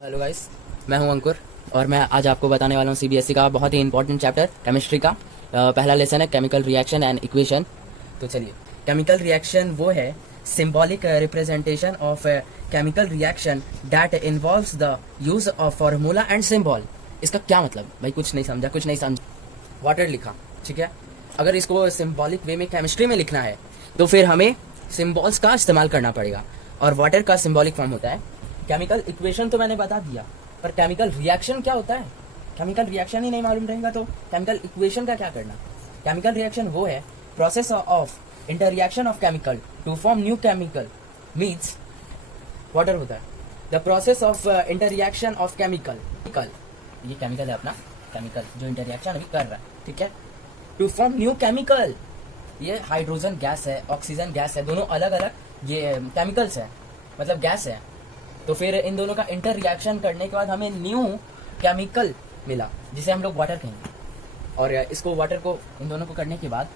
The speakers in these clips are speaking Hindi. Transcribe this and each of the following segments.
हेलो गाइस, मैं हूं अंकुर और मैं आज आपको बताने वाला हूं सीबीएसई का बहुत ही इंपॉर्टेंट चैप्टर केमिस्ट्री का। पहला लेसन है केमिकल रिएक्शन एंड इक्वेशन। तो चलिए, केमिकल रिएक्शन वो है symbolic representation of chemical reaction that involves the use of formula and symbol. इसका क्या मतलब भाई? कुछ नहीं समझा। वाटर लिखा, ठीक है। अगर इसको सिंबॉलिक वे में केमिस्ट्री में लिखना है तो फिर हमें सिंबल्स का इस्तेमाल करना पड़ेगा और वाटर का सिंबॉलिक फॉर्म होता है। केमिकल इक्वेशन तो मैंने बता दिया, पर केमिकल रिएक्शन क्या होता है? केमिकल रिएक्शन ही नहीं मालूम रहेगा तो केमिकल इक्वेशन का क्या करना? केमिकल रिएक्शन वो है process of interreaction of chemical to form new chemical. Means water होता है the process of interreaction of chemical. ये केमिकल है अपना, केमिकल जो इंटररिएक्शन अभी कर रहा है, ठीक है, टू फॉर्म न्यू केमिकल। ये हाइड्रोजन गैस है, ऑक्सीजन गैस है, दोनों अलग अलग ये केमिकल्स है, मतलब गैस है। तो फिर इन दोनों का इंटर रिएक्शन करने के बाद हमें न्यू केमिकल मिला जिसे हम लोग वाटर कहेंगे। और इसको वाटर को इन दोनों को करने के बाद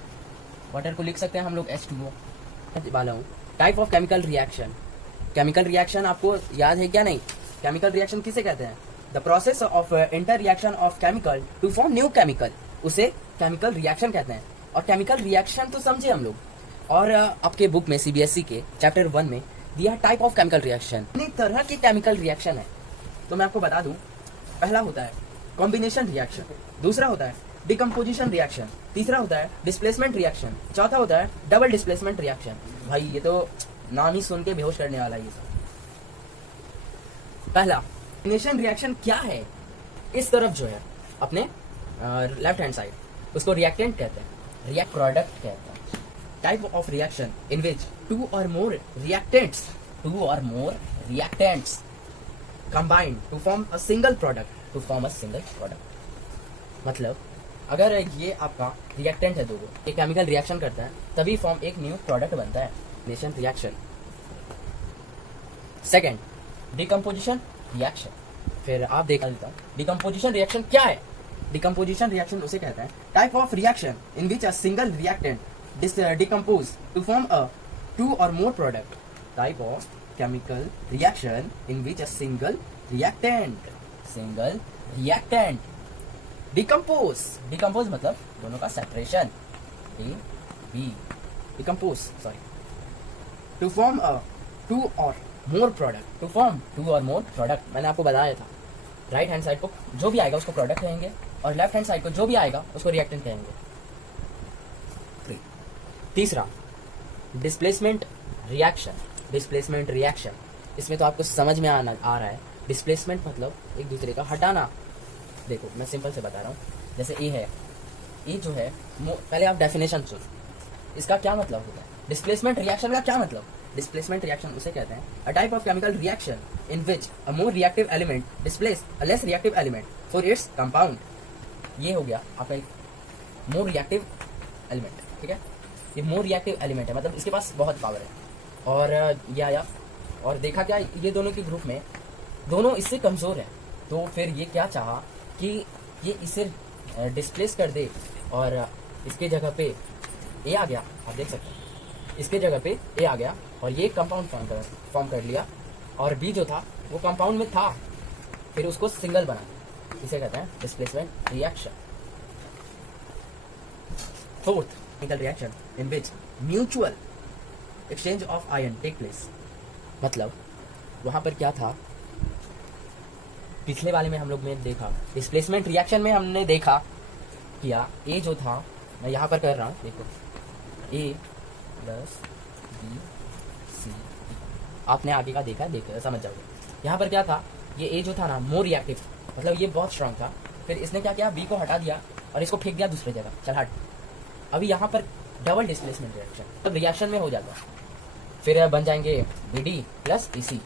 वाटर को लिख सकते हैं हम लोग H2O वाला हूँ। Type of chemical reaction. Chemical reaction आपको याद है क्या? नहीं। केमिकल रिएक्शन किसे कहते हैं? The process of inter reaction of chemical to form new chemical, उसे केमिकल रिएक्शन कहते हैं। और केमिकल रिएक्शन तो समझे हम लोग। और आपके बुक में सीबीएसई के चैप्टर 1 में दिया टाइप ऑफ केमिकल रिएक्शन। कितनी तरह की केमिकल रिएक्शन है तो मैं आपको बता दूं। पहला होता है कॉम्बिनेशन रिएक्शन, दूसरा होता है डिकम्पोजिशन रिएक्शन, तीसरा होता है डिस्प्लेसमेंट रिएक्शन, चौथा होता है डबल डिस्प्लेसमेंट रिएक्शन। भाई ये तो नाम ही सुन के बेहोश करने वाला ये सब। पहला कॉम्बिनेशन रिएक्शन क्या है? इस तरफ जो है अपने लेफ्ट हैंड साइड, उसको रिएक्टेंट कहते हैं, रिएक्ट प्रोडक्ट कहते हैं। Type of reaction in which two or more reactants combine to form a single product। मतलब अगर ये आपका रिएक्टेंट है, दो ये केमिकल रिएक्शन करता है तभी फॉर्म एक न्यू प्रोडक्ट बनता है, nation reaction. Second, decomposition reaction. फिर आप देख लेता हूँ डिकम्पोजिशन रिएक्शन क्या है। डिकम्पोजिशन रिएक्शन उसे कहते हैं type of reaction in which a single reactant decompose to form a two or more product। Type of chemical reaction in which a single reactant decompose मतलब दोनों का separation, decompose to form a two or more product। मैंने आपको बताया था राइट हैंड साइड को जो भी आएगा उसको प्रोडक्ट कहेंगे और लेफ्ट हैंड साइड को जो भी आएगा उसको रिएक्टेंट कहेंगे। तीसरा, डिस्प्लेसमेंट रिएक्शन। इसमें तो आपको समझ में आ रहा है। डिस्प्लेसमेंट मतलब एक दूसरे का हटाना। देखो मैं सिंपल से बता रहा हूँ। जैसे ए है, ए जो है, पहले आप डेफिनेशन सुन, इसका क्या मतलब होता है। डिस्प्लेसमेंट रिएक्शन का क्या मतलब? डिस्प्लेसमेंट रिएक्शन उसे कहते हैं a type of chemical reaction in which a more reactive element displace a less reactive element for its compound. ये हो गया आपका एक मोर रिएक्टिव एलिमेंट, ठीक है। ये मोर रिएक्टिव एलिमेंट है, मतलब इसके पास बहुत पावर है। और ये आया और देखा क्या, ये दोनों के ग्रुप में दोनों इससे कमज़ोर है, तो फिर ये क्या चाहा कि ये इसे डिस्प्लेस कर दे और इसके जगह पे ए आ गया। आप देख सकते हैं इसके जगह पे ए आ गया और ये कंपाउंड फॉर्म कर लिया और बी जो था वो कंपाउंड में था, फिर उसको सिंगल बना। इसे कहते हैं displacement reaction. Fourth, chemical reaction in which mutual exchange of ion take place. मतलब वहां पर क्या था, पिछले वाले में हम लोग ने देखा, डिस्प्लेसमेंट रिएक्शन में हमने देखा किया ए जो था, मैं यहाँ पर कर रहा हूँ, देखो ए प्लस बी सी, आपने आगे का देखा समझ जाओगे। यहाँ पर क्या था, ये ए जो था ना मोर रिएक्टिव, मतलब ये बहुत स्ट्रांग था, फिर इसने क्या किया, बी को हटा दिया और इसको फेंक दिया दूसरी जगह, चल हट। अभी यहाँ पर डबल डिस्प्लेसमेंट रिएक्शन, तो रिएक्शन में हो जाता है, फिर बन जाएंगे बी डी प्लस ई सी।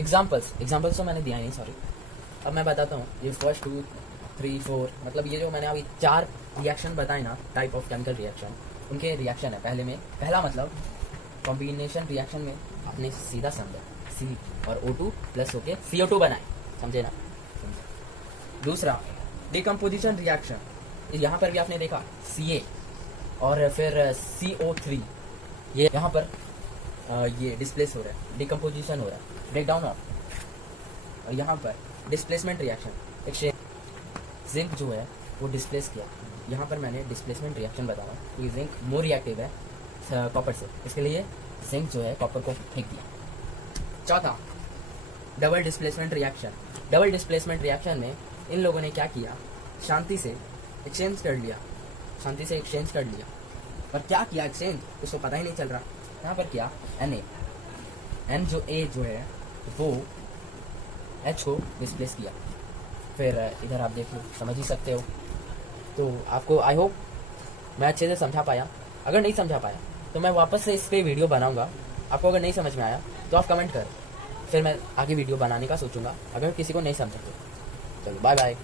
एग्जाम्पल्स तो मैंने दिया नहीं, सॉरी। अब मैं बताता हूँ, ये फर्स्ट 2 3 4, मतलब ये जो मैंने अभी 4 रिएक्शन बताए ना टाइप ऑफ केमिकल रिएक्शन, उनके रिएक्शन है। पहला मतलब कॉम्बिनेशन रिएक्शन में आपने सीधा समझा, सी और O2 प्लस होके CO2 बनाए, समझे ना। दूसरा, डिकम्पोजिशन रिएक्शन, यहाँ पर भी आपने देखा Ca और फिर CO3, ये यहाँ पर ये डिस्प्लेस हो रहा है, डिकम्पोजिशन हो रहा है, ब्रेक डाउन ऑफ और यहाँ पर डिस्प्लेसमेंट रिएक्शन, एक्सचेंज जिंक जो है वो डिस्प्लेस किया। यहाँ पर मैंने डिस्प्लेसमेंट रिएक्शन बताया क्योंकि जिंक मोर रिएक्टिव है कॉपर से, इसके लिए जिंक जो है कॉपर को फेंक दिया। चौथा, double displacement reaction. Double displacement reaction में इन लोगों ने क्या किया, शांति से एक्सचेंज कर लिया, शांति से एक्सचेंज कर लिया। पर क्या किया एक्सचेंज, उसको पता ही नहीं चल रहा। यहाँ पर क्या एन जो ए जो है वो एच को डिस्प्लेस किया। फिर इधर आप देख लो, समझ ही सकते हो। तो आपको आई होप मैं अच्छे से समझा पाया। अगर नहीं समझा पाया तो मैं वापस से इस पर वीडियो बनाऊंगा। आपको अगर नहीं समझ में आया तो आप कमेंट करो, फिर मैं आगे वीडियो बनाने का सोचूंगा अगर किसी को नहीं समझा तो। चलो बाय बाय।